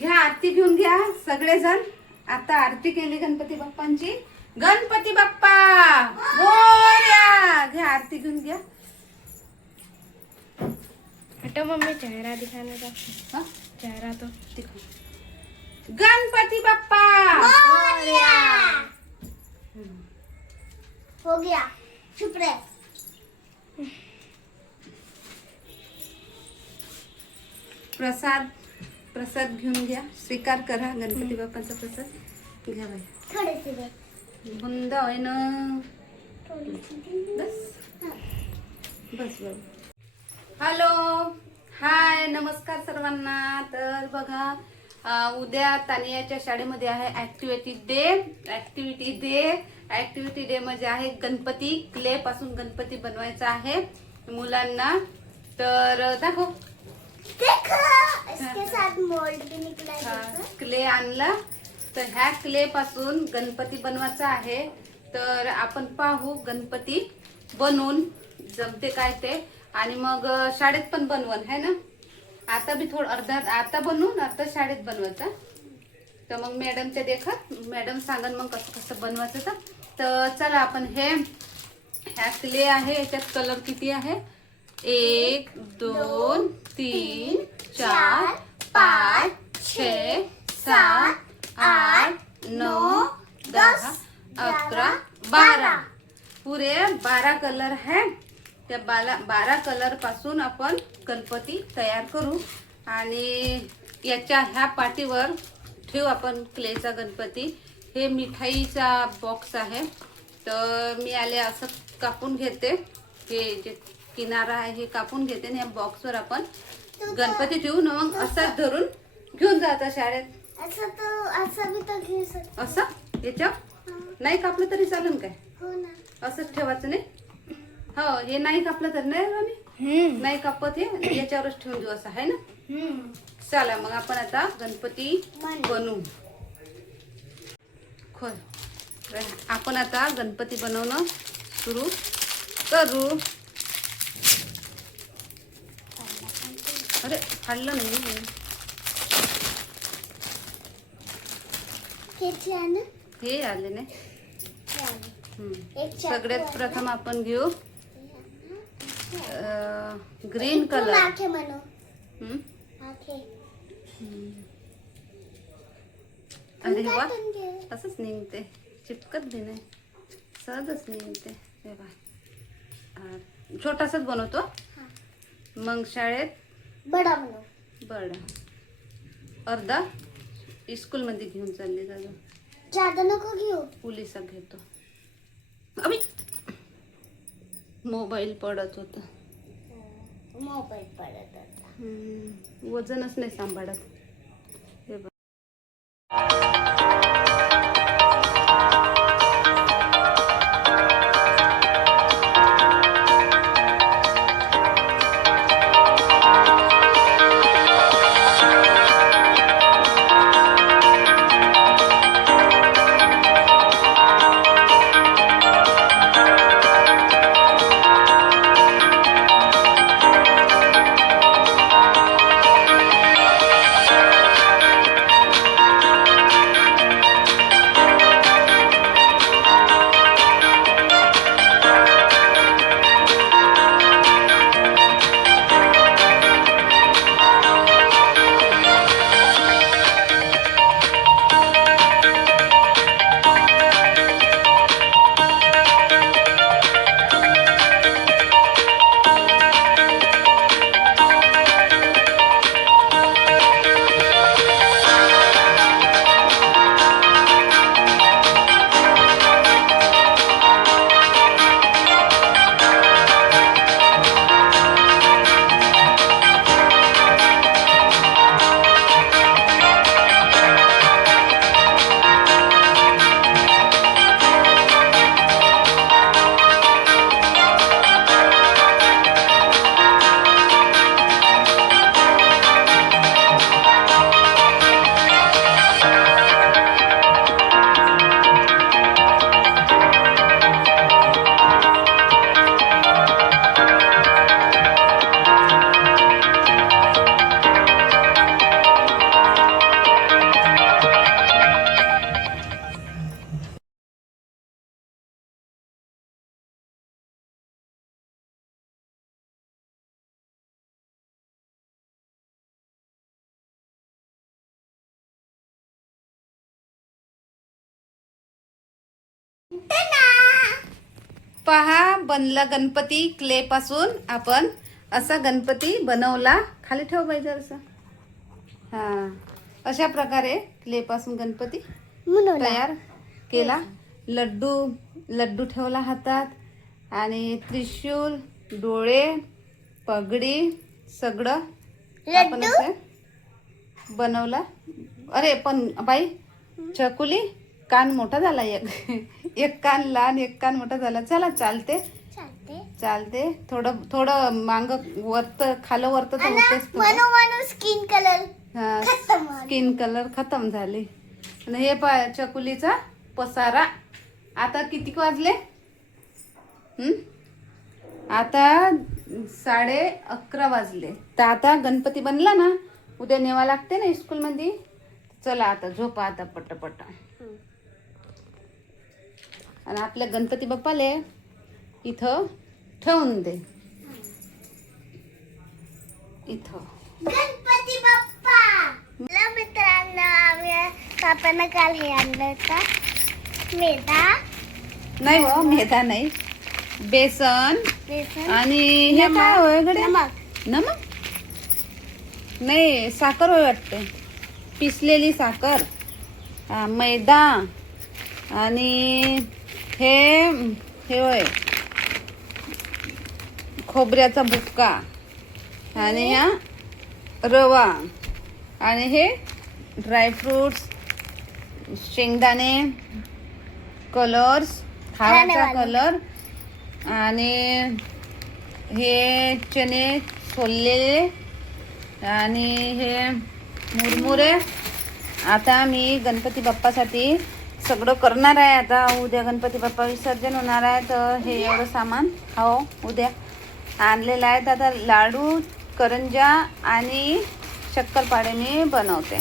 घ्या आरती घेऊन घ्या सगळेजण. आता आरती केली गणपती बाप्पांची. गणपती बाप्पा! मोरया घ्या आरती घेऊन घ्या. हटो मम्मी चेहरा दिखाने का? हा? चेहरा तो तिकडे. गणपती बाप्पा! हो गया चुप रहे. प्रसाद प्रसाद घेऊन घ्या. स्वीकार करा गणपती बाप्पांचा प्रसाद. घ्या बाई. बुंद होय ना? बस. बस हॅलो. हाय नमस्कार सर्वांना. तर बघा उद्या तानियाच्या शाळेमध्ये आहे activity day activity day activity day म्हणजे आहे गणपती. क्ले पासून गणपती बनवायचा आहे मुलांना. तर दाखव. देखो इसके साथ मोल्ड भी निकला है देखो। क्ले आणला. तर ह्या क्ले पासून गणपती बनवायचा आहे. तर आपण पाहू गणपती बनवून जमते काय ते. आणि मग शाळेत पण बनवण है ना? आता बी थोडं अर्धा आता बनवून आता शाळेत बनवायचं. तर मग मॅडमच्या देखत मॅडम सांगन मग कसं कसं बनवायचं तर. तर चला आपण हे ह्या क्ले आहे याच्यात कलर किती आहे? एक दोन तीन चार पाच छे सात आठ नऊ दहा अकरा बारा. पुरे बारा कलर है. त्या बारा बारा कलरपासून आपण गणपती तयार करू. आणि याच्या ह्या पाठीवर ठेवू आपण क्लेचा गणपती. हे मिठाईचा बॉक्स आहे. तर मी आले असं कापून घेते. हे जे किनारा आहे हे कापून घेते आणि या बॉक्सवर आपण गणपती ठेवू न मग असंच धरून घेऊन जाता शाळेत. घेऊ असं? याच्या नाही कापलं तरी चालेल काय? हो ना. असंच ठेवायचं नाही? हो हे नाही कापलं तर नाही राणी? नाही कापत हे? याच्यावरच ठेवून देऊ असं आहे ना? हम्म. चला मग आपण आता गणपती बनवू. बनवू. खोल. आपण आता गणपती बनवणं सुरू करू. अरे फाडलं नाही हे आले नाही सगळ्यात प्रथम आपण घेऊ. ग्रीन कलर अरे वा. असंच निघते. चिपकत बी नाही. सहजच निघते. छोटासाच बनवतो. मग शाळेत बडा म्हणू बरं अर्धा स्कूलमध्ये घेऊन चालली जातो. जादा नको घेऊ. पोलिसात घेतो. मोबाईल पडत होता. मोबाईल पडत होता. वजनच नाही सांभाळत. पहा बनला गणपती क्ले पासून आपण असा गणपती बनवला. खाली ठेव बाई जरासा. हा. अशा प्रकारे क्ले पासून गणपती तयार केला. लड्डू लड्डू ठेवला हातात. आणि त्रिशूल डोळे पगडी सगळं आपण? असं बनवला. अरे पण बाई चकुली कान मोठा झाला एक. एक कान लहान एक कान मोठा झाला. चला चालते. चालते. चालते. थोडं थोडं मांग वरत खालं वरत तर होतेच स्किन कलर खतम झाली. स्किन कलर खतम झाले. आणि हे पा चकुलीचा पसारा. आता किती वाजले? आता साडे अकरा वाजले. तर आता गणपती बनला ना उद्या नेवा लागते ना स्कूलमध्ये चला आता झोपा आता पट्ट आणि आपल्या गणपती बाप्पाले इथं ठेवून दे. इथं. गणपती बाप्पा! मित्रांनो आम्ही पापानं काल हे आणलं होतं. मैदा. नाही हो मैदा नाही. बेसन बेसन. आणि हे काय होय गडे नमक. नमक? नाही साखर होय वाटते. पिसलेली साखर. मैदा. आणि हे हे होय. खोबऱ्याचा बुक्का. आणि हा रवा. आणि हे ड्रायफ्रुट्स शेंगदाणे कलर्स खावाचा. कलर. आणि हे चणे सोललेले. आणि हे मुरमुरे. आता मी गणपती बाप्पासाठी सगळं करणार आहे आता. उद्या गणपती बाप्पा विसर्जन होणार आहे तर हे एवढं सामान. हो उद्या. आणलेलं आहे तर आता लाडू करंजा आणि शक्करपाडे मी बनवते.